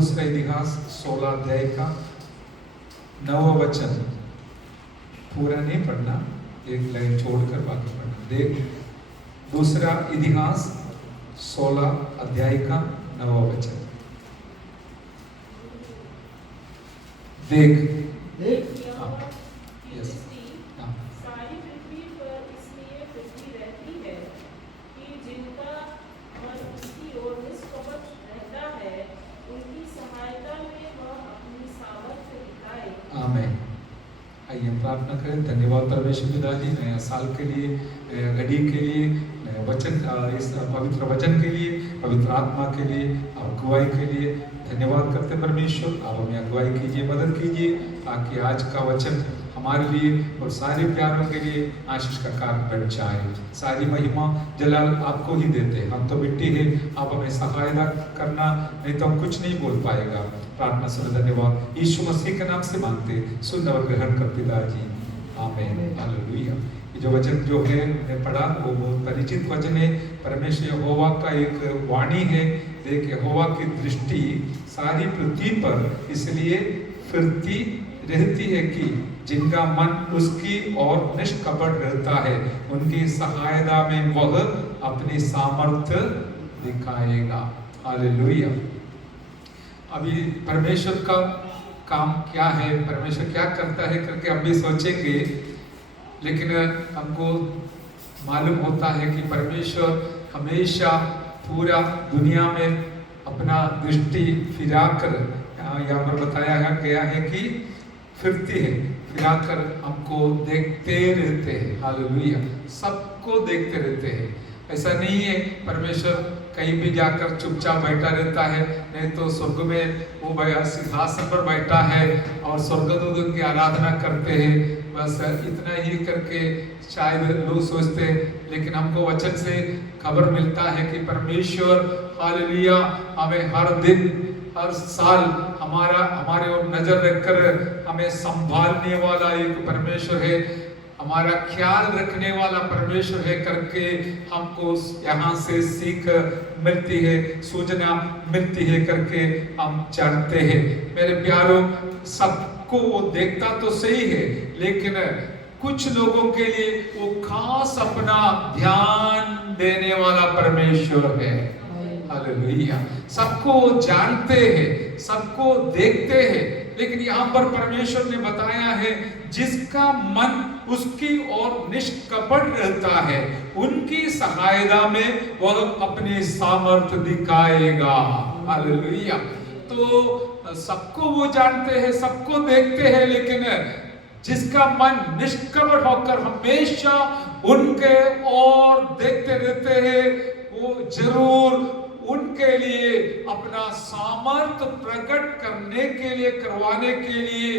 दूसरा इतिहास 16 अध्याय का 9वां वचन, पूरा नहीं पढ़ना, एक लाइन छोड़कर बाकी पढ़ना। देख, दूसरा इतिहास 16 अध्याय का 9वां वचन। देख, यस, सारी पृथ्वी पर इसलिए पृथ्वी रहती है कि जिनका मन उसकी ओर निष्कपट रहता है, उनकी सहायता में वह अपनी सामर्थ्य दिखाए। आमीन। आइए हम प्रार्थना करें। धन्यवाद परमेश्वर पिता जी, नया साल के लिए, घड़ी के लिए, नया वचन, इस पवित्र वचन के लिए, पवित्र आत्मा के लिए, अगुवाई के लिए धन्यवाद करते परमेश्वर। आप हमें अगुवाई कीजिए, मदद कीजिए, ताकि आज का वचन हमारे लिए और सारे प्यारों के लिए आशीष का कारण बन जाए। सारी महिमा जलाल आपको ही देते। हम तो मिट्टी है, आप हमें सहायता करना, नहीं तो हम कुछ नहीं बोल पाएगा। प्रार्थना सुन, धन्यवाद यीशु मसीह के नाम से मांगते, सुन और ग्रहण कर पिताजी, आमीन, हालेलुया। ये जो वचन जो है हमने पढ़ा वो बहुत परिचित वचन है। परमेश्वर यहोवा का एक वाणी है। देख, यहोवा की दृष्टि सारी पृथ्वी पर इसलिए फिरती रहती है कि जिनका मन उसकी ओर निष्कपट रहता है, उनकी सहायता में वह अपनी सामर्थ्य दिखाएगा। हालेलुया। अभी परमेश्वर का काम क्या है, परमेश्वर क्या करता है करके हम भी सोचेंगे, लेकिन हमको मालूम होता है कि परमेश्वर हमेशा पूरा दुनिया में अपना दृष्टि फिराकर, यहाँ पर बताया गया है कि फिरती है, फिराकर हमको देखते रहते हैं। हालेलुया। सबको देखते रहते हैं। ऐसा नहीं है परमेश्वर कहीं भी जाकर चुपचाप बैठा रहता है, नहीं तो स्वर्ग में वो सिंहासन पर बैठा है और स्वर्गदूत उनकी आराधना करते हैं। बस इतना ही करके शायद लोग सोचते हैं, लेकिन हमको वचन से खबर मिलता है कि परमेश्वर हालेलुया हमें हर दिन हर साल हमारे ओर नजर रखकर हमें संभालने वाला एक परमेश्वर है, हमारा ख्याल रखने वाला परमेश्वर है करके हमको यहाँ से सीख मिलती है, सूचना मिलती है करके हम जानते हैं। मेरे प्यारों, सबको वो देखता तो सही है, लेकिन कुछ लोगों के लिए वो खास अपना ध्यान देने वाला परमेश्वर है। हालेलुया। सबको जानते हैं, सबको देखते हैं, लेकिन यहाँ पर परमेश्वर ने बताया है जिसका मन उसकी ओर निष्कपट रहता है, उनकी सहायता में वह अपनी सामर्थ्य दिखाएगा। हालेलुया। तो सबको वो जानते हैं, सबको देखते हैं, लेकिन जिसका मन निष्कपट होकर हमेशा उनके ओर देखते रहते हैं, वो जरूर उनके लिए अपना सामर्थ्य प्रकट करने के लिए, करवाने के लिए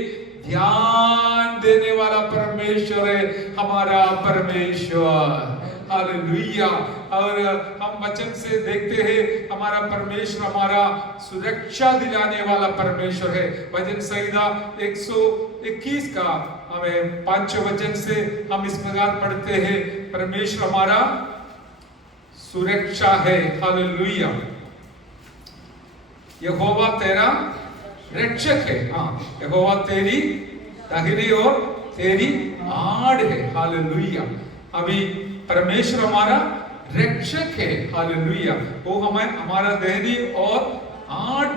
ध्यान देने वाला परमेश्वर है हमारा परमेश्वर। हालेलुया। और हम वचन से देखते हैं हमारा परमेश्वर हमारा सुरक्षा दिलाने वाला परमेश्वर है। भजन संहिता 121 का हमें 5 वचन से हम इस प्रकार पढ़ते हैं, परमेश्वर हमारा सुरक्षा है। हालेलुया। यहोवा तेरा रक्षक है। हाँ, यहोवा तेरी दाहिनी ओर तेरी आड़ है। हालेलुया। अभी परमेश्वर हमारा रक्षक है। हालेलुया। वो हमें हमारा दाहिनी ओर आड़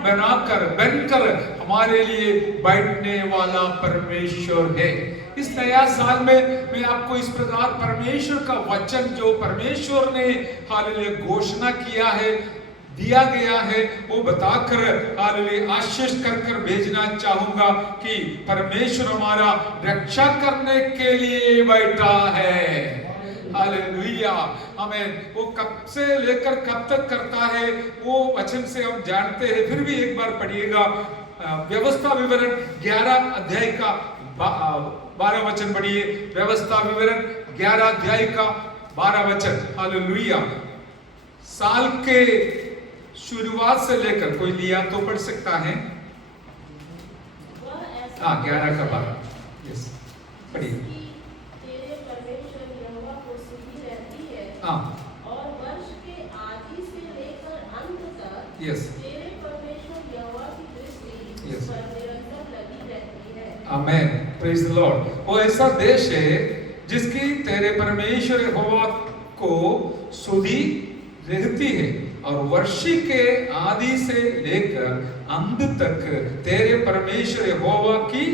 बनकर हमारे लिए बैठने वाला परमेश्वर है। इस नया साल में मैं आपको इस प्रकार परमेश्वर का वचन जो परमेश्वर ने हालेलुया घोषणा किया है, दिया गया है, वो बताकर हालेलुया आशीष कर भेजना चाहूंगा कि परमेश्वर हमारा रक्षा करने के लिए बैठा है। हालेलुया। हमें वो कब से लेकर कब तक करता है वो वचन से हम जानते हैं। फिर भी एक बार पढ़िएगा व्यवस्था विवरण 11 अध्याय का 12 वचन पढ़िए। व्यवस्था विवरण 11 अध्याय का 12 वचन। हालेलुया। साल के शुरुआत से लेकर कोई लिया तो पढ़ सकता है। 11 का 12। यस, पढ़िए। और वर्ष के आदि से लेकर अंत तक यस, तेरे परमेश्वर यहोवा की पर निरंतर लगी रहती है। आमेन, प्रेज द लॉर्ड। वो ऐसा देश है जिसकी तेरे परमेश्वर यहोवा को सुधि रहती है और वर्ष के आदि से लेकर अंत तक तेरे परमेश्वर यहोवा की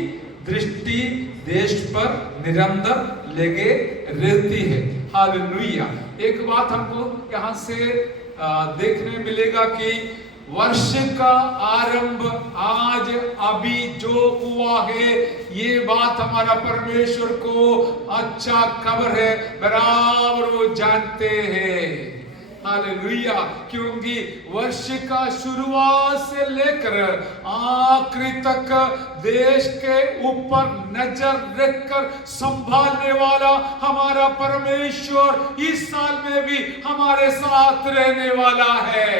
दृष्टि देश पर निरंतर लगे रहती है। हालेलुया। एक बात हमको यहाँ से देखने मिलेगा कि वर्ष का आरंभ आज अभी जो हुआ है, ये बात हमारा परमेश्वर को अच्छा खबर है, बराबर वो जानते हैं। हालेलुया। क्योंकि वर्ष का शुरुआत से लेकर आखिरी तक देश के ऊपर नजर रखकर संभालने वाला हमारा परमेश्वर इस साल में भी हमारे साथ रहने वाला है।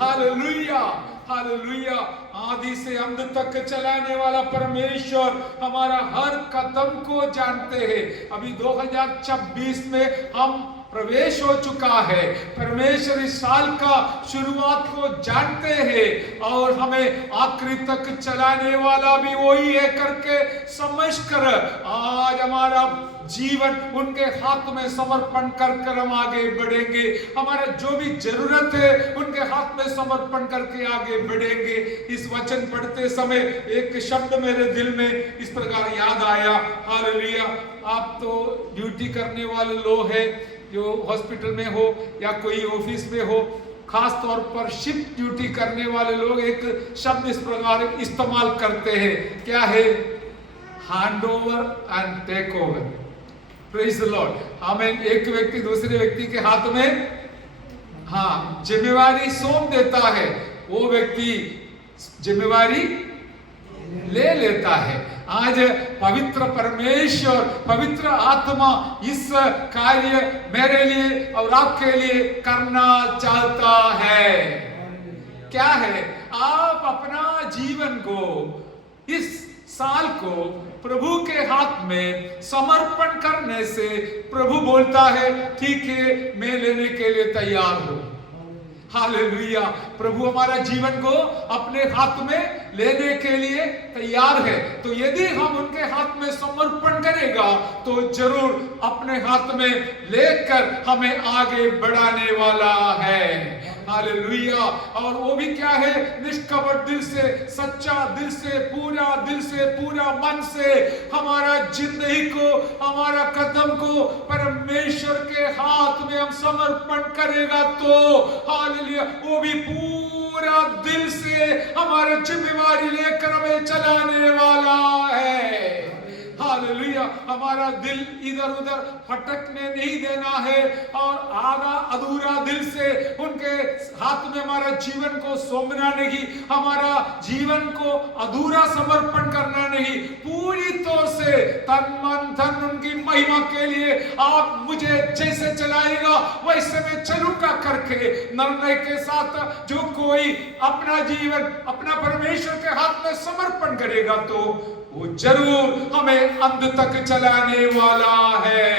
Hallelujah, hallelujah. आदि से अंत तक चलाने वाला परमेश्वर हमारा हर कदम को जानते हैं। अभी 2026 में हम प्रवेश हो चुका है। परमेश्वर इस साल का शुरुआत को जानते हैं और हमें आखिरी तक चलाने वाला भी वही है करके समझकर आज हमारा जीवन उनके हाथ में समर्पण कर हम आगे बढ़ेंगे। हमारा जो भी जरूरत है उनके हाथ में समर्पण करके आगे बढ़ेंगे। इस वचन पढ़ते समय एक शब्द मेरे दिल में इस प्रकार याद आया। हालेलुया। आप तो ड्यूटी करने वाले लोग हैं, जो हॉस्पिटल में हो या कोई ऑफिस में हो, खास तौर पर शिफ्ट ड्यूटी करने वाले लोग एक शब्द इस प्रकार इस्तेमाल करते हैं। क्या है? Hand over and take over. Praise the lord. हमें एक व्यक्ति दूसरे व्यक्ति के हाथ में जिम्मेवारी सौंप देता है, वो व्यक्ति जिम्मेवारी ले लेता है। आज पवित्र परमेश्वर, पवित्र आत्मा इस कार्य मेरे लिए और आपके लिए करना चाहता है। क्या है? आप अपना जीवन को, इस साल को प्रभु के हाथ में समर्पण करने से प्रभु बोलता है, ठीक है, मैं लेने के लिए तैयार हूं। हालेलुया। प्रभु हमारा जीवन को अपने हाथ में लेने के लिए तैयार है। तो यदि हम उनके हाथ में समर्पण करेगा तो जरूर अपने हाथ में लेकर हमें आगे बढ़ाने वाला है। हालेलुया। और वो भी क्या है? निष्कपट दिल से, सच्चा दिल से, पूरा मन से हमारा जिंदगी को, हमारा कदम को परमेश्वर के हाथ में हम समर्पण करेगा तो हालेलुया, वो भी पूरा दिल से हमारा जिम्मेवारी लेकर हमें चलाने वाला है। हालेलुया। हमारा दिल इधर उधर भटकने नहीं देना है और आधा अधूरा दिल से उनके हाथ में हमारा जीवन को सौंपना नहीं, हमारा जीवन को अधूरा समर्पण करना नहीं, पूरी तौर से तन मन धन उनकी महिमा के लिए आप मुझे जैसे चलाएगा वैसे मैं चलूंगा करके निर्णय के साथ जो कोई अपना जीवन अपना परमेश्वर के हाथ में समर्पण करेगा तो वो जरूर हमें अंत तक चलाने वाला है।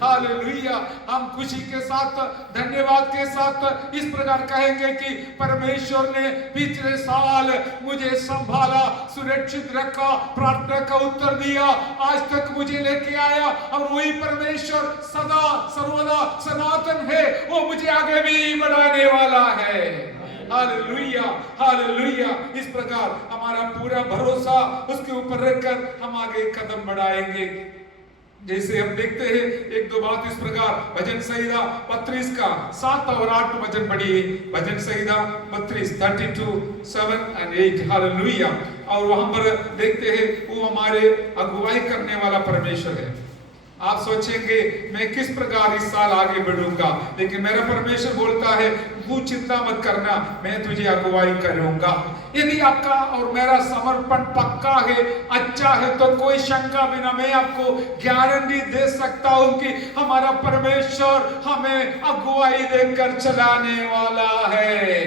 हालेलुया। हम खुशी के साथ, धन्यवाद के साथ इस प्रकार कहेंगे कि परमेश्वर ने पिछले साल मुझे संभाला, सुरक्षित रखा, प्रार्थना का उत्तर दिया, आज तक मुझे लेके आया और वही परमेश्वर सदा सर्वदा सनातन है, वो मुझे आगे भी बढ़ाने वाला है। Hallelujah, hallelujah. इस प्रकार हमारा पूरा भरोसा उसके ऊपर रखकर हम आगे कदम बढ़ाएंगे। जैसे हम देखते हैं एक दो बात इस प्रकार, भजन संहिता 32 का 7 और 8 वचन पढ़िए। भजन संहिता 32 32 7 और 8। हालेलुया। और वहां पर देखते हैं वो हमारे अगुवाई करने वाला परमेश्वर है। आप सोचेंगे मैं किस प्रकार इस साल आगे बढ़ूंगा, लेकिन मेरा परमेश्वर बोलता है तू चिंता मत करना, मैं तुझे अगुवाई करूंगा। यदि आपका और मेरा समर्पण पक्का है, अच्छा है, तो कोई शंका बिना मैं आपको गारंटी दे सकता हूं कि हमारा परमेश्वर हमें अगुवाई देकर चलाने वाला है।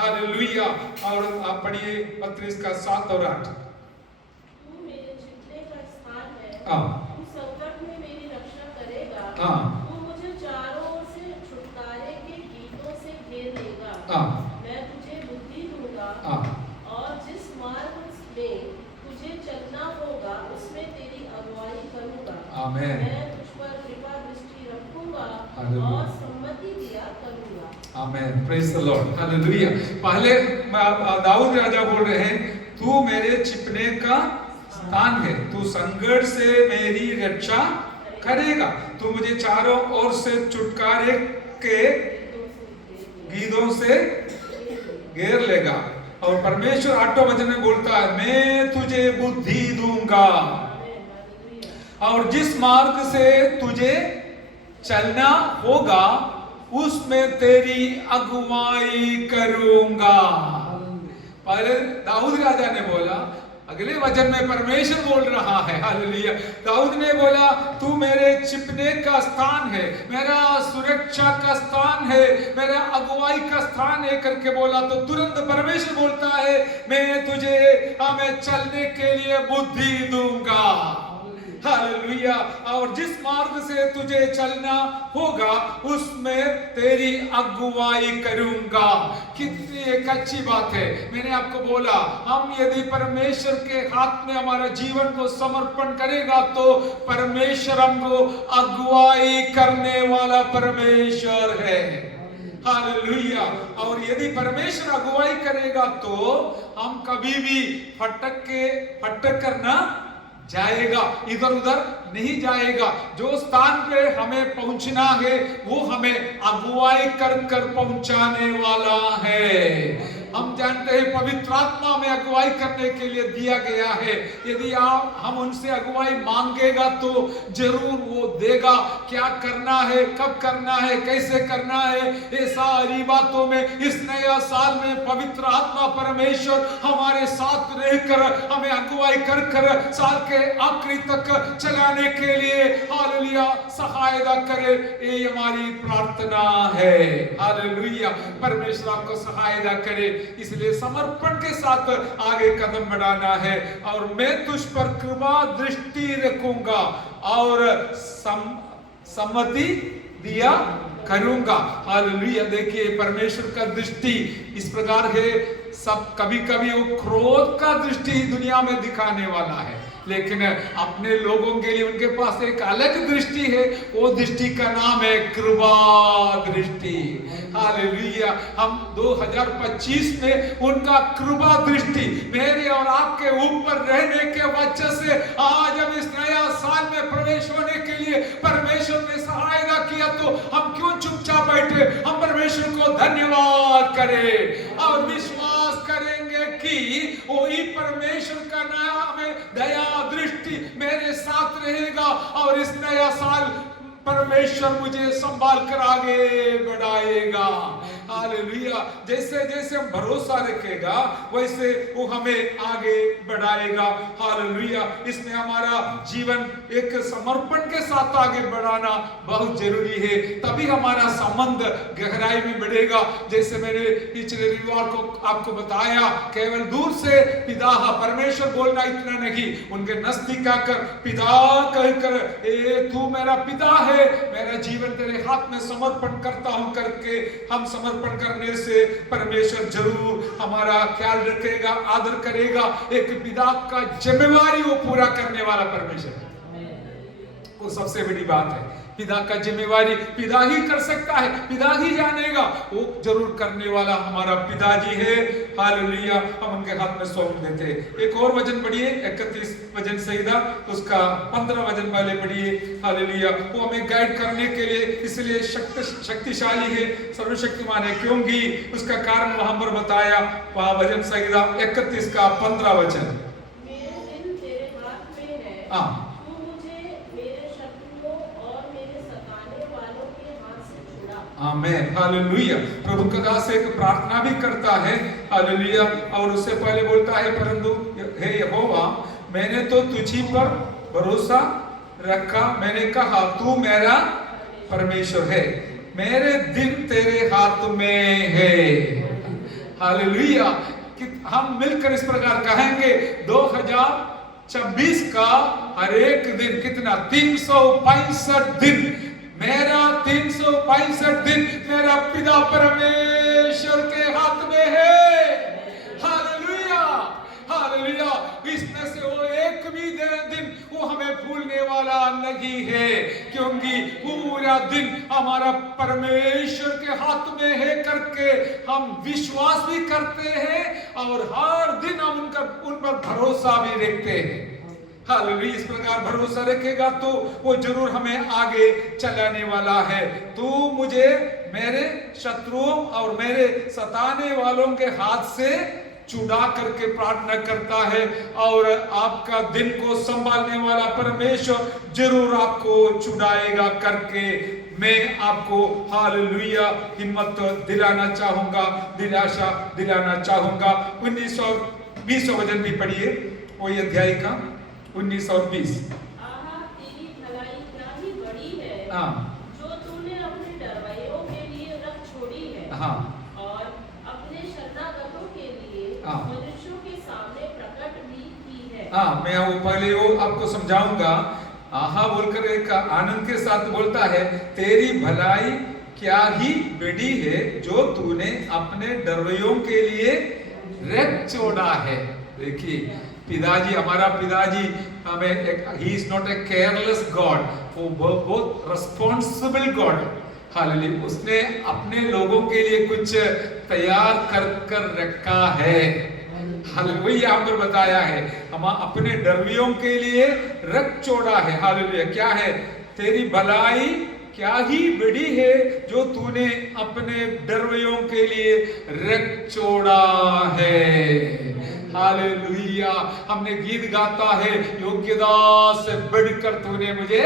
हालेलुया। और आप पढ़िए 32 का 7 और 8। तू मेरे छिपने का स्थान है, हाँ, संकट में मेरी रक्षा करेगा। हाँ, तू मुझे चारों ओर से छुटकारे के गीतों से घेर लेगा। हाँ, मैं तुझे बुद्धि दूंगा हाँ, और जिस मार्ग आमेन। मैं तुझ पर कृपा दृष्टि रखूंगा हालेलुया। और सम्मति दिया करूंगा। आमेन, प्रेज द लॉर्ड, हालेलुया। पहले दाऊद राजा बोल रहे हैं, तू मेरे छिपने का स्थान है, तू संकट से मेरी रक्षा करेगा, तू मुझे चारों ओर से छुटकारे के गीदों से घेर लेगा। और परमेश्वर 8वें वचन में बोलता है, मैं तुझे बुद्धि दूंगा और जिस मार्ग से तुझे चलना होगा उसमें तेरी अगुवाई करूंगा। पहले दाऊद राजा ने बोला, अगले वचन में परमेश्वर बोल रहा है, हालेलुया। दाऊद ने बोला, तू मेरे छिपने का स्थान है, मेरा सुरक्षा का स्थान है, मेरा अगुवाई का स्थान है करके बोला। तो तुरंत परमेश्वर बोलता है, मैं तुझे हमें चलने के लिए बुद्धि दूंगा, हालेलुया। और जिस मार्ग से तुझे चलना होगा उसमें तेरी अगुवाई करूंगा। कितनी एक अच्छी बात है। मैंने आपको बोला, हम यदि परमेश्वर के हाथ में हमारा जीवन को समर्पण करेगा तो परमेश्वर हमको अगुवाई करने वाला परमेश्वर है, हालेलुया। और यदि परमेश्वर अगुवाई करेगा तो हम कभी भी भटक कर ना जाएगा, इधर उधर नहीं जाएगा। जो स्थान पे हमें पहुंचना है वो हमें अगुवाई कर पहुंचाने वाला है। हम जानते हैं पवित्र आत्मा में अगुवाई करने के लिए दिया गया है। यदि हम उनसे अगुवाई मांगेगा तो जरूर वो देगा। क्या करना है, कब करना है, कैसे करना है, ये सारी बातों में इस नया साल में पवित्र आत्मा परमेश्वर हमारे साथ रहकर हमें अगुवाई कर साल के आखिरी तक चलाने के लिए, हालेलुया, सहायता करे। ये हमारी प्रार्थना है, हालेलुया। परमेश्वर आपको सहायता करे, इसलिए समर्पण के साथ आगे कदम बढ़ाना है। और मैं तुझ पर कृपा दृष्टि रखूंगा और सम्मति दिया करूंगा, हालेलुया। देखिए परमेश्वर का दृष्टि इस प्रकार है, सब कभी कभी वो क्रोध का दृष्टि दुनिया में दिखाने वाला है, लेकिन अपने लोगों के लिए उनके पास एक अलग दृष्टि है। वो दृष्टि का नाम है कृपा दृष्टि, हालेलुया। हम 2025 में उनका कृपा दृष्टि मेरे और आपके ऊपर रहने के वजह से आज हम इस नया साल में प्रवेश होने के लिए परमेश्वर ने सहायता किया, तो हम क्यों चुपचाप बैठे। हम परमेश्वर को धन्यवाद करें और विश्वास करेंगे कि वही परमेश्वर का नाम है, दया दृष्टि मेरे साथ रहेगा और इस नया साल परमेश्वर मुझे संभाल कर आगे बढ़ाएगा, हालेलुया। जैसे जैसे हम भरोसा रखेगा वैसे वो हमें आगे बढ़ाएगा, हालेलुया। इसमें हमारा जीवन एक समर्पण के साथ आगे बढ़ाना बहुत जरूरी है, तभी हमारा संबंध गहराई में बढ़ेगा। जैसे मैंने पिछले रविवार को आपको बताया, केवल दूर से पिता परमेश्वर बोलना इतना नहीं, उनके नजदीक आकर पिता कहकर, ए तू मेरा पिता है, मेरा जीवन तेरे हाथ में समर्पण करता हूं करके हम समर्पण करने से परमेश्वर जरूर हमारा ख्याल रखेगा, आदर करेगा। एक पिता का जिम्मेवारी वो पूरा करने वाला परमेश्वर है, वो सबसे बड़ी बात है। पिता का जिम्मेवारी पिता ही कर सकता है, पिता ही जानेगा, वो जरूर करने वाला हमारा पिताजी है, हालेलुया। हम उनके हाथ में सौंप देते हैं। एक और वचन पढ़िए, 31 वचन सहीदा, उसका 15 वचन पहले पढ़िए, हालेलुया। वो हमें गाइड करने के लिए इसलिए शक्तिशाली है, सर्वशक्तिमान है, क्योंकि उसका कारण वहां पर बताया। वहां वचन सहीदा 31 का 15 वचन, मेरे दिन तेरे हाथ में है, हाँ, आमेन, हालेलुया। प्रभु का दास एक प्रार्थना भी करता है, हालेलुया, और उससे पहले बोलता है, परंतु हे यहोवा, मैंने तो तुझी पर भरोसा रखा, मैंने कहा तू मेरा परमेश्वर है, मेरे दिन तेरे हाथ में है, हालेलुया। हम मिलकर इस प्रकार कहेंगे, 2026 का हर एक दिन कितना, 365 दिन, मेरा 365 दिन मेरा पिता परमेश्वर के हाथ में है, हालेलुया, हालेलुया। इसमें से वो एक भी दिन वो हमें भूलने वाला नहीं की है, क्योंकि पूरा दिन हमारा परमेश्वर के हाथ में है करके हम विश्वास भी करते हैं और हर दिन हम उन पर भरोसा भी रखते हैं। हालेलुया। इस प्रकार भरोसा रखेगा तो वो जरूर हमें आगे चलाने वाला है। तू मुझे मेरे शत्रुओं और मेरे सताने वालों के हाथ से छुड़ा करके प्रार्थना करता है, और आपका दिन को संभालने वाला परमेश्वर जरूर आपको छुड़ाएगा करके मैं आपको हालेलुया हिम्मत दिलाना चाहूंगा, दिलासा दिलाना चाहूंगा। 1920 वचन भी पढ़िए, वही अध्याय का 19 और 20। तेरी भलाई क्या ही बड़ी है, हाँ, जो तूने अपने डरवैयों के लिए रख छोड़ी है, हाँ, और अपने शरणागतों के लिए हाँ, मनुष्यों के सामने प्रकट भी की है। हाँ, मैं वो पहले वो आपको समझाऊंगा। आहा बोलकर एक आनंद के साथ बोलता है, तेरी भलाई क्या ही बड़ी है जो तूने अपने डरवैयों के लिए रख छोड़ा है। देखिए पिताजी, हमारा पिताजी हमें, he is not a careless God, वो बहुत रिस्पॉन्सिबल गॉड। हालेलुया। उसने अपने लोगों के लिए कुछ तैयार कर रखा है। हालेलुया। यहाँ पर बताया है हम अपने डरवियों के लिए रख छोड़ा है। हालेलुया। क्या है? तेरी भलाई क्या ही बड़ी है जो तूने अपने डरवियों के लिए रख छोड़ा है। हालेलुया। हमने गीत गाता है, योग्यता से बढ़कर तूने मुझे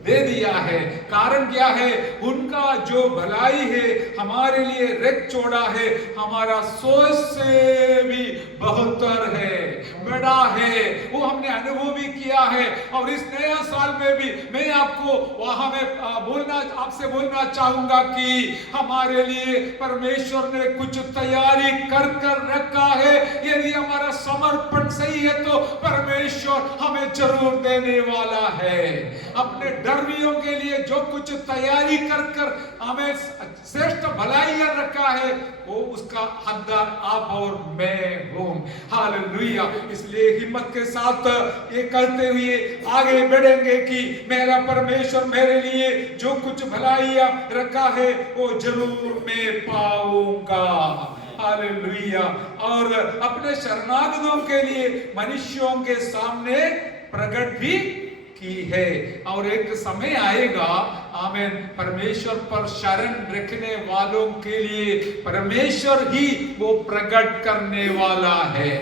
दे दिया है। कारण क्या है? उनका जो भलाई है हमारे लिए रख छोड़ा है, हमारा सोच से भी बेहतर है, बड़ा है, वो हमने अनुभव भी किया है। और इस नया साल में भी मैं आपको वहां में आपसे बोलना चाहूंगा कि हमारे लिए परमेश्वर ने कुछ तैयारी कर रखा है। यदि हमारा समर्पण सही है तो परमेश्वर हमें जरूर देने वाला है। अपने डरवियों के लिए जो कुछ तैयारी कर हमें श्रेष्ठ भलाई रखा है, वो उसका हकदार आप और मैं हूं। हालेलुया। इसलिए हिम्मत के साथ ये कहते हुए आगे बढ़ेंगे कि मेरा परमेश्वर मेरे लिए जो कुछ भलाइयां रखा है वो जरूर मैं पाऊंगा। हालेलुया। और अपने शरणागतों के लिए मनुष्यों के सामने प्रकट भी की है। और एक समय आएगा, आमीन, परमेश्वर पर शरण रखने वालों के लिए परमेश्वर ही वो प्रकट करने वाला है।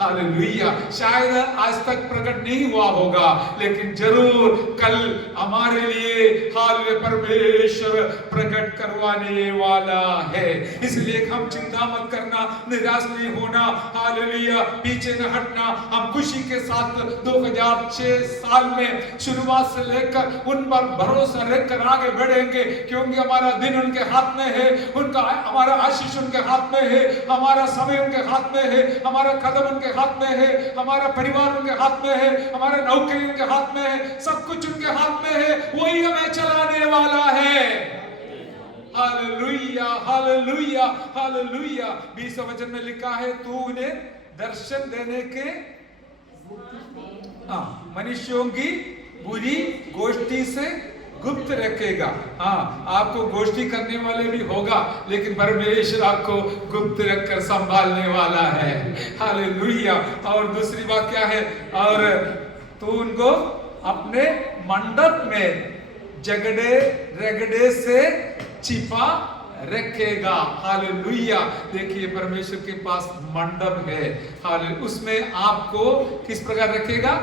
हालेलुया। शायद आज तक प्रकट नहीं हुआ होगा, लेकिन जरूर कल हमारे लिए हालेलुया परमेश्वर प्रकट करवाने वाला है। इसलिए हम चिंता मत करना, निराश नहीं होना, हालेलुया पीछे न हटना। हम खुशी के साथ 2006 साल में शुरुआत से लेकर उन पर भरोसा रखकर आगे बढ़ेंगे, क्योंकि हमारा दिन उनके हाथ में है, हमारा आशीष उनके हाथ में है, हमारा समय उनके हाथ में है, हमारा कदम उनके हाथ में है, हमारा परिवार उनके हाथ में है, हमारा नौकरी उनके हाथ में है, सब कुछ उनके हाथ में है। वही हमें चलाने वाला है। Hallelujah, hallelujah, hallelujah. 20 वचन में लिखा है, तू उन्हें दर्शन देने के मनुष्यों की बुरी गोष्ठी से गुप्त रखेगा। हाँ, आपको गोष्ठी करने वाले भी होगा, लेकिन परमेश्वर आपको गुप्त रखकर संभालने वाला है। हालेलुया। और दूसरी बात क्या है? और तू उनको अपने मंडप में झगड़े रगड़े से छिपा रखेगा। हालेलुया। देखिए परमेश्वर के पास मंडप है, हालेलुया, उसमें आपको किस प्रकार रखेगा?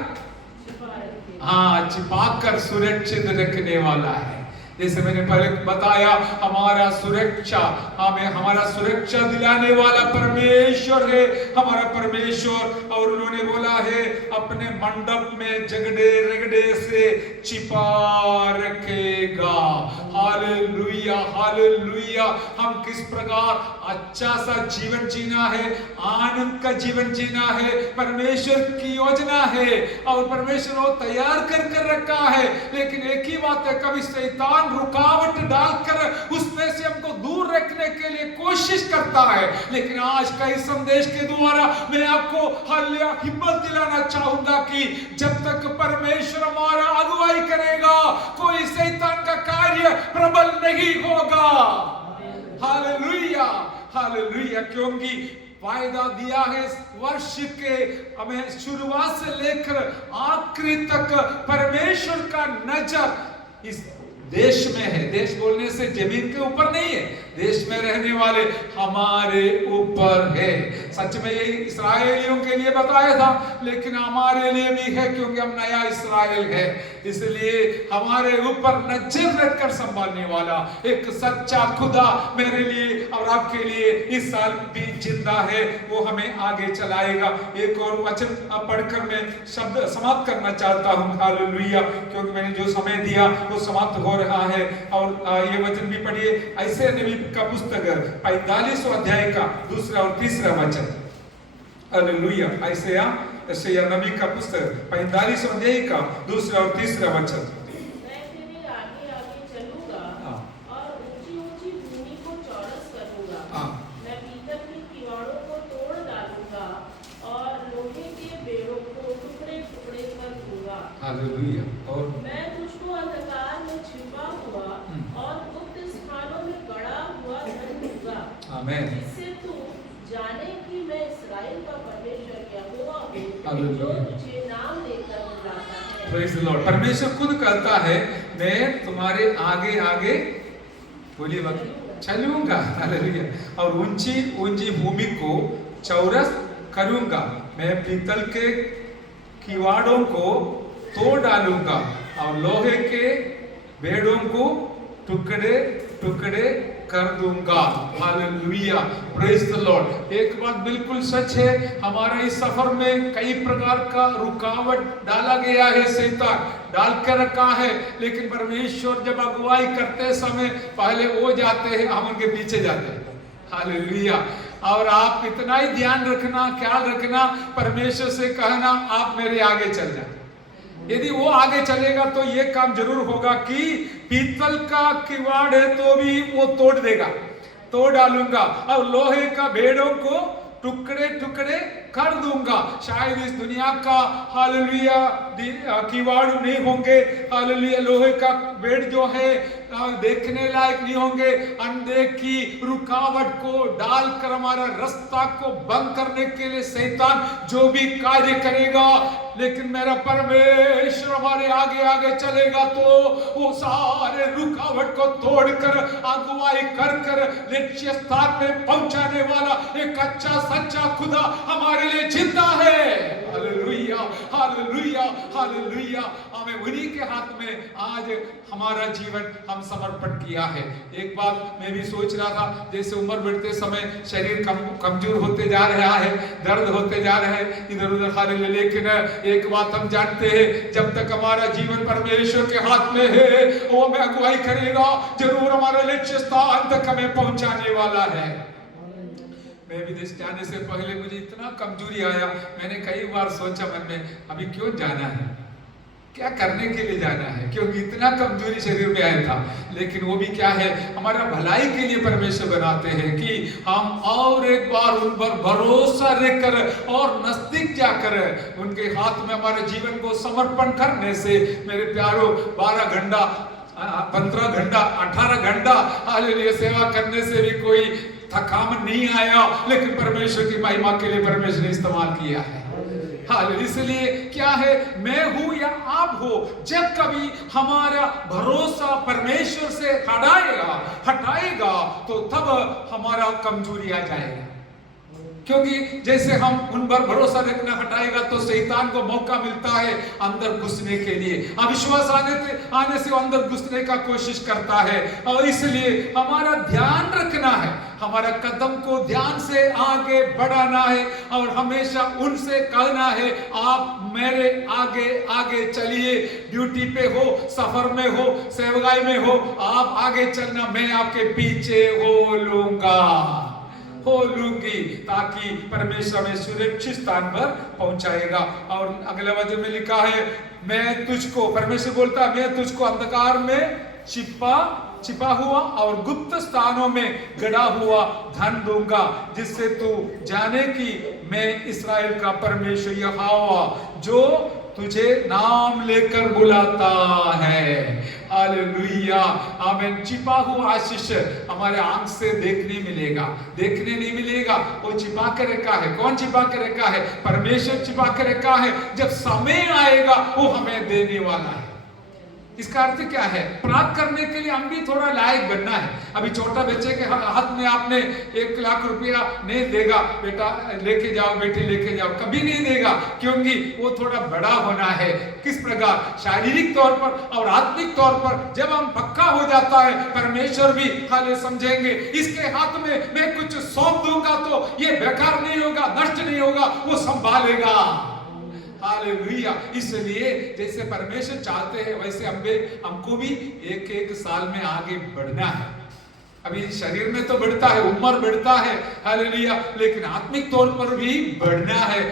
हाँ, छिपाकर सुरक्षित रखने वाला है। जैसे मैंने पहले बताया, हमारा सुरक्षा, हमारा सुरक्षा दिलाने वाला परमेश्वर है, हमारा परमेश्वर। और उन्होंने बोला है अपने मंडप में झगड़े रगड़े से छिपा रखेगा। Hallelujah, hallelujah. हम किस प्रकार अच्छा सा जीवन जीना है, आनंद का जीवन जीना है, परमेश्वर की योजना है और परमेश्वर वो तैयार कर रखा है। लेकिन एक ही बात है, कभी शैतान शैतान रुकावट डालकर उसमें से हमको दूर रखने के लिए कोशिश करता है। लेकिन आज का इस संदेश के द्वारा मैं आपको हालेलुया हिम्मत दिलाना चाहूंगा कि जब तक परमेश्वर हमारा अगुवाई करेगा कोई शैतान का कार्य प्रबल नहीं होगा। हालेलुया हालेलुया, क्योंकि वायदा दिया है वर्ष के हमें शुरुआत से लेकर आखिरी तक परमेश्वर का नजर इस देश में है। देश बोलने से जमीन के ऊपर नहीं है, देश में रहने वाले हमारे ऊपर है। सच में ये इस्राएलियों के लिए बताया था, लेकिन हमारे लिए भी है, क्योंकि हम नया इस्राएल है। इसलिए हमारे ऊपर नजर रखकर संभालने वाला एक सच्चा खुदा मेरे लिए और आपके लिए इस साल भी जिंदा है, वो हमें आगे चलाएगा। एक और वचन पढ़कर मैं शब्द समाप्त करना चाहता हूँ। हालेलुया, क्योंकि मैंने जो समय दिया वो समाप्त हो रहा है। और ये वचन भी पढ़िए, ऐसे नबी का पुस्तक 45 अध्याय का 2 और 3 वचन। हालेलुया, ऐसे नबी का पुस्तक 45 अध्याय का 2 और 3 वचन। मैं तेरे आगे आगे चलूंगा और ऊंची ऊंची भूमि को चौरस करूंगा। मैं पीतल की किवाड़ों को तोड़ डालूंगा और लोहे के बेड़ों को टुकड़े टुकड़े कर दूंगा। हालेलुया, और मैं तुझको अंधकार में छिपा हुआ और गुप्त स्थानों में गड़ा हुआ धन दूंगा। आमीन। जिससे तू जाने कि मैं इस्राएल का परमेश्वर यहोवा हूँ, हालेलुया। जो तुझे नाम लेकर बुलाता है। Praise the Lord. परमेश्वर खुद कहता है मैं तुम्हारे आगे आगे बोलिए बात चलूंगा। हालेलुया, और ऊंची ऊंची भूमि को चौरस करूंगा। मैं पीतल के किवाड़ों को तोड़ डालूंगा और लोहे के बेड़ों को टुकड़े टुकड़े कर दूंगा। Hallelujah, praise the Lord. एक बात बिल्कुल सच है, हमारा इस सफर में कई प्रकार का रुकावट डाला गया है, शैतान डाल कर रखा है। लेकिन परमेश्वर जब अगुवाई करते समय पहले वो जाते हैं, हम उनके पीछे जाते हैं। हालेलुया, और आप इतना ही ध्यान रखना, ख्याल रखना, परमेश्वर से कहना आप मेरे आगे चल जाए। यदि वो आगे चलेगा तो ये काम जरूर होगा कि पीतल का किवाड़ है तो भी वो तोड़ देगा, तोड़ डालूंगा और लोहे का बेड़ों को टुकड़े टुकड़े कर दूंगा। शायद इस दुनिया का हालेलुया किवाड़ नहीं होंगे, हालेलुया लोहे का बेड़ जो है देखने लायक नहीं होंगे। अनदेखी रुकावट को डालकर हमारा रास्ता को बंद करने के लिए शैतान जो भी कार्य करेगा, लेकिन मेरा परमेश्वर हमारे आगे आगे चलेगा तो वो सारे रुकावट को तोड़कर अगुवाई कर कर लक्ष्य स्थान में पहुंचाने वाला एक अच्छा सच्चा खुदा हमारे लिए जिंदा है। हालेलुया हालेलुया हालेलुया, हमें उन्हीं के हाथ में आज हमारा जीवन हम समर्पण किया है। एक बात मैं भी सोच रहा था, जैसे उम्र बढ़ते समय शरीर कमजोर होते जा रहा है, दर्द होते जा रहा है इधर उधर, हालेलुया, लेकिन एक बात हम जानते हैं, जब तक हमारा जीवन परमेश्वर के हाथ में है वो हमें अगुवाई करेगा, जरूर हमारा लक्ष्य स्थान तक हमें पहुंचाने वाला है। मैं विदेश जाने से पहले मुझे इतना कमजोरी आया, मैंने कई बार सोचा मन में अभी क्यों जाना है, क्या करने के लिए जाना है, क्योंकि इतना कमजोरी शरीर में आया था। लेकिन वो भी क्या है, हमारा भलाई के लिए परमेश्वर बनाते हैं कि हम और एक बार उन पर भरोसा रखकर और नजदीक जाकर उनके हाथ में हमारे जीवन को समर्पण करने से, मेरे प्यारों, 12 घंटा 15 घंटा 18 घंटा हालेलुया सेवा करने से भी कोई थकान नहीं आया, लेकिन परमेश्वर की महिमा के लिए परमेश्वर ने इस्तेमाल किया है। हालेलुया, इसलिए क्या है, मैं हूं या आप हो, जब कभी हमारा भरोसा परमेश्वर से हटाएगा तो तब हमारा कमजोरी आ जाएगा। क्योंकि जैसे हम उन पर भरोसा रखना हटाएगा तो शैतान को मौका मिलता है अंदर घुसने के लिए, अविश्वास आने से अंदर घुसने का कोशिश करता है। और इसलिए हमारा ड्यान रखना है, हमारा कदम को ध्यान से आगे बढ़ाना है और हमेशा उनसे कहना है आप मेरे आगे आगे चलिए। ड्यूटी पे हो, सफर में हो, सेवकाई में हो, आप आगे चलना, मैं आपके पीछे हो लूंगी, ताकि परमेश्वर में सुरक्षित स्थान पर पहुंचाएगा। और अगले वचन में लिखा है, मैं तुझको, परमेश्वर बोलता है, मैं तुझको अंधकार में छिपा हुआ और गुप्त स्थानों में गड़ा हुआ धन दूंगा, जिससे तू जाने कि मैं इस्राएल का परमेश्वर यहोवा जो तुझे नाम लेकर बुलाता है। हालेलुया, आमीन। छिपा हुआ आशीष हमारे आंख से देखने नहीं मिलेगा, वो छिपा के रखा है। कौन छिपा के रखा है? परमेश्वर छिपा के रखा है। जब समय आएगा वो हमें देने वाला है। इसका अर्थ क्या है? प्राप्त करने के लिए हम भी थोड़ा लायक बनना है। अभी छोटा बच्चे के हाथ में आपने 1 लाख रुपया नहीं देगा, बेटा लेके जाओ, बेटी लेके जाओ, कभी नहीं देगा, क्योंकि वो थोड़ा बड़ा होना है। किस प्रकार? शारीरिक तौर पर और आत्मिक तौर पर जब हम पक्का हो जाता है, परमेश्वर भी हाले समझेंगे इसके हाथ में मैं कुछ सौंप दूंगा तो ये बेकार नहीं होगा, नष्ट नहीं होगा, वो संभालेगा। हालेलुया। इसलिए जैसे परमेश्वर चाहते हैं वैसे हमको भी एक साल में आगे बढ़ना है। अभी शरीर में तो बढ़ता है, उम्र बढ़ता है, हालेलुया, लेकिन आत्मिक तौर पर भी बढ़ना है।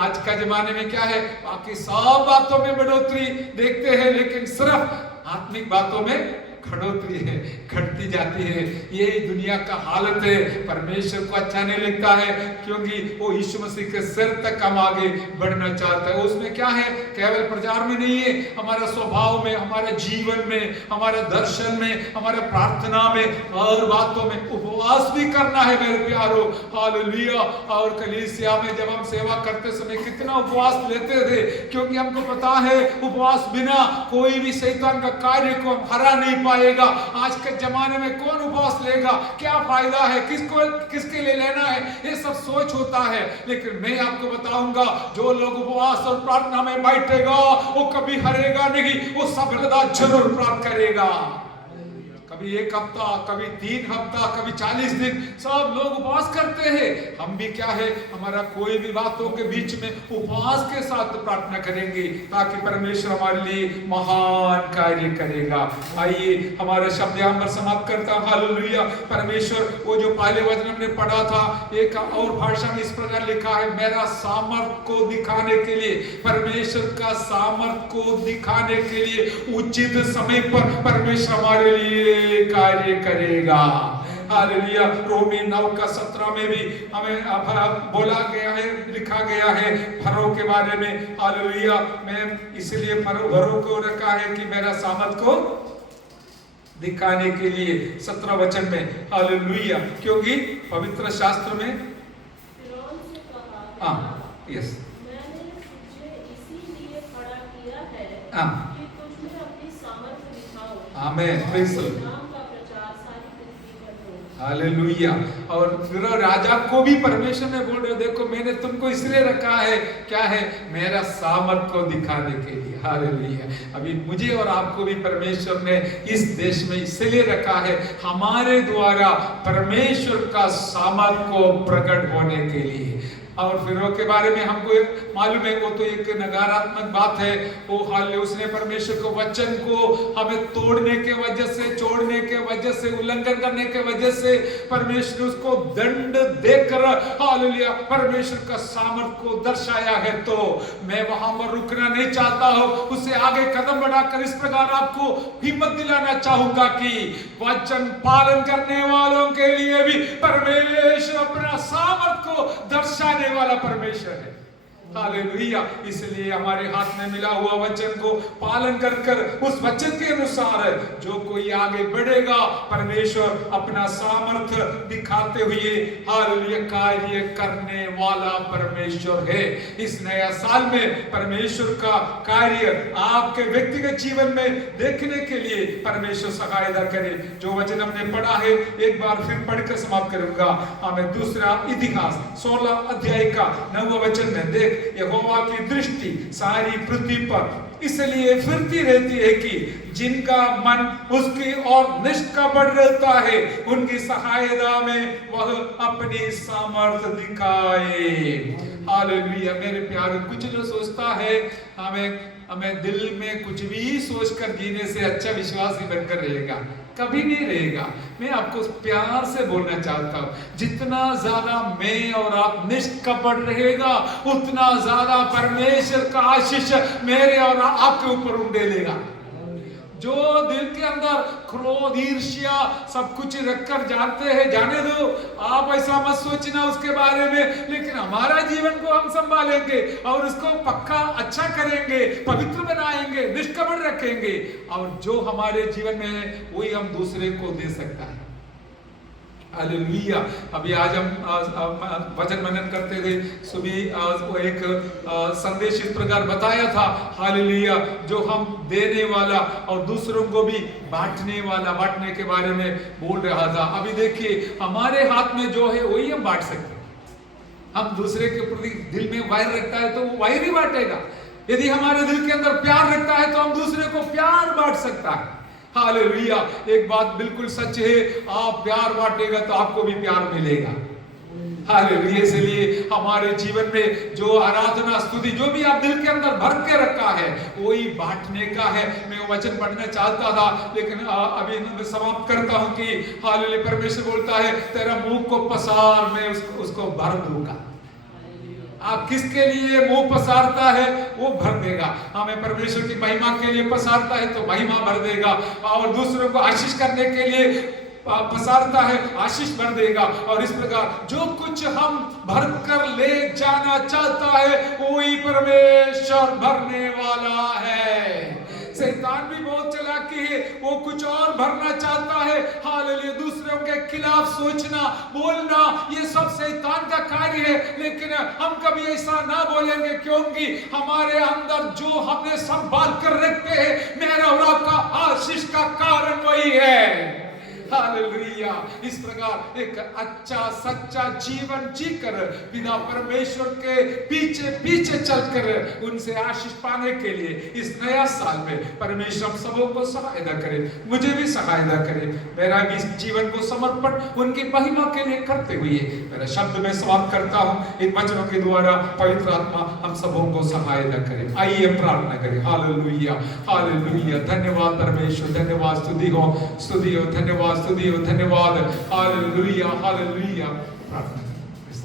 आज का जमाने में क्या है? बाकी सब बातों में बढ़ोतरी देखते हैं, लेकिन सिर्फ आत्मिक बातों में खड़ोतरी है, घटती जाती है। ये दुनिया का हालत है। परमेश्वर को अच्छा नहीं लगता है, क्योंकि वो यीशु मसीह के सिर तक हम आगे बढ़ना चाहता है। उसमें क्या है? केवल प्रचार में नहीं है, हमारा स्वभाव में, हमारे जीवन में, हमारे दर्शन में, हमारे प्रार्थना में और बातों में उपवास भी करना है मेरे प्यारो। हालेलुया। और कलीसिया में जब हम सेवा करते समय कितना उपवास लेते थे, क्योंकि हमको पता है उपवास बिना कोई भी शैतान का कार्य को हम हरा नहीं पाएगा। आज के जमाने में कौन उपवास लेगा? क्या फायदा है? किसके लिए लेना है? ये सब सोच होता है। लेकिन मैं आपको बताऊंगा, जो लोग उपवास और प्रार्थना में बैठेगा वो कभी हारेगा नहीं, वो सफलता जरूर प्राप्त करेगा। कभी 1 हफ्ता, कभी 3 हफ्ता, कभी 40 दिन सब लोग उपवास करते हैं। हम भी क्या है, हमारा कोई भी बातों के बीच में उपवास के साथ प्रार्थना करेंगे, ताकि परमेश्वर हमारे लिए महान कार्य करेगा। आइए हमारा शब्द यहाँ पर समाप्त करता हूं। हालेलुया। परमेश्वर, वो जो पहले वचन हमने पढ़ा था, एक और भाषा में इस प्रकार लिखा है, मेरा सामर्थ को दिखाने के लिए, परमेश्वर का सामर्थ को दिखाने के लिए उचित समय पर परमेश्वर हमारे लिए कार्य करेगा। हालेलुया। रोमी 9:17 में भी हमें बोला गया है, लिखा गया है फरो के बारे में। हालेलुया। मैं इसलिए फरो को रखा है कि मेरा सामर्थ को दिखाने के लिए, 17 वचन में। हालेलुया। क्योंकि पवित्र शास्त्र में यस, मैंने तुझे इसीलिए खड़ा किया है कि तुझ में अपनी सामर्थ दिखाओ। आमीन। Praise the Lord. हालेलुया। और फिर राजा को भी परमेश्वर ने बोल रहे, देखो मैंने तुमको इसलिए रखा है, क्या है? मेरा सामर्थ को दिखाने के लिए। हालेलुया। अभी मुझे और आपको भी परमेश्वर ने इस देश में इसलिए रखा है, हमारे द्वारा परमेश्वर का सामर्थ को प्रकट होने के लिए। और फिरो के बारे में हमको मालूम है, वो तो एक नकारात्मक बात है। वो हाल उसने परमेश्वर को वचन को हमें तोड़ने के वजह से, छोड़ने के वजह से, उल्लंघन करने के वजह से परमेश्वर उसको दंड देकर हालेलुया परमेश्वर का सामर्थ को दर्शाया है। तो मैं वहां पर रुकना नहीं चाहता हूं, उससे आगे कदम बढ़ाकर इस प्रकार आपको हिम्मत दिलाना चाहूंगा कि वचन पालन करने वालों के लिए भी परमेश्वर अपना सामर्थ को दर्शाने वाला परमेश्वर है। हालेलुया। इसलिए हमारे हाथ में मिला हुआ वचन को पालन कर कर उस वचन के अनुसार जो कोई आगे बढ़ेगा, परमेश्वर अपना सामर्थ्य दिखाते हुए हालेलुया कार्य करने वाला परमेश्वर है। इस नया साल में परमेश्वर का कार्य आपके व्यक्तिगत जीवन में देखने के लिए परमेश्वर सहायता करे। जो वचन हमने पढ़ा है एक बार फिर पढ़कर समाप्त करूंगा। हमें दूसरा इतिहास 16 अध्याय का 9वां वचन में देख, यहोवा की दृष्टि सारी पृथ्वी पर इसलिए फिरती रहती है कि जिनका मन उसकी ओर निष्कपट रहता है, उनकी सहायता में वह अपनी सामर्थ्य दिखाए। हालेलुया। मेरे प्यारे, कुछ जो सोचता है हमें दिल में कुछ भी सोचकर जीने से अच्छा विश्वासी बनकर रहेगा, कभी नहीं रहेगा। मैं आपको प्यार से बोलना चाहता हूं, जितना ज्यादा मैं और आप निष्कपट रहेगा, उतना ज्यादा परमेश्वर का आशीष मेरे और आपके ऊपर उंडेलेगा। जो दिल के अंदर क्रोध, ईर्ष्या सब कुछ रखकर जाते हैं, जाने दो, आप ऐसा मत सोचना उसके बारे में, लेकिन हमारा जीवन को हम संभालेंगे और उसको पक्का अच्छा करेंगे, पवित्र बनाएंगे, निष्कपट रखेंगे, और जो हमारे जीवन में है वही हम दूसरे को दे सकता है। हालेलुया। अभी आज हम वचन मनन करते थे, सुबह एक संदेश इस प्रकार बताया था, हालेलुया, जो हम देने वाला और दूसरों को भी बांटने वाला, बांटने के बारे में बोल रहा था। अभी देखिए हमारे हाथ में जो है वही हम बांट सकते हैं। हम दूसरे के प्रति दिल में वैर रखता है तो वो वैर ही बांटेगा, यदि हमारे दिल के अंदर प्यार रखता है तो हम दूसरे को प्यार बांट सकता है। हालेलुया। एक बात बिल्कुल सच है, आप प्यार बांटेगा तो आपको भी प्यार मिलेगा। हालेलुया। इसलिए हमारे जीवन में जो आराधना, स्तुति, जो भी आप दिल के अंदर भर के रखा है वही बांटने का है। मैं वचन पढ़ना चाहता था लेकिन अभी मैं समाप्त करता हूं कि हालेलुया, परमेश्वर बोलता है तेरा मुंह को पसार, मैं उसको भर दूंगा। आप किसके लिए मुंह पसारता है वो भर देगा। हमें परमेश्वर की महिमा के लिए पसारता है तो महिमा भर देगा, और दूसरों को आशीष करने के लिए पसारता है, आशीष भर देगा। और इस प्रकार जो कुछ हम भर कर ले जाना चाहता है वही परमेश्वर भरने वाला है। शैतान भी बहुत चालाकी है, वो कुछ और भरना चाहता है। हालेलुया। दूसरों के खिलाफ सोचना, बोलना, ये सब शैतान का कार्य है, लेकिन हम कभी ऐसा ना बोलेंगे, क्योंकि हमारे अंदर जो हमने संभाल कर रखते हैं, मेरा और आपका आशीष का कारण वही है। हालेलुया। इस प्रकार एक अच्छा सच्चा जीवन जीकर पिता परमेश्वर के पीछे पीछे चलकर उनसे आशीष पाने के लिए इस नया साल में परमेश्वर हम सबों को सहायता करे, मुझे भी सहायता करे। मेरा भी जीवन को समर्पण उनकी महिमा के लिए करते हुए मेरा शब्द में समाप्त करता हूँ। इन वचनों के द्वारा पवित्र आत्मा हम सबों को सहायता करे। आइए प्रार्थना करें। Hallelujah, hallelujah. धन्यवाद परमेश्वर, धन्यवाद, स्तुति हो, धन्यवाद, स्तुति हो, धन्यवाद। Hallelujah, hallelujah. प्रार्थना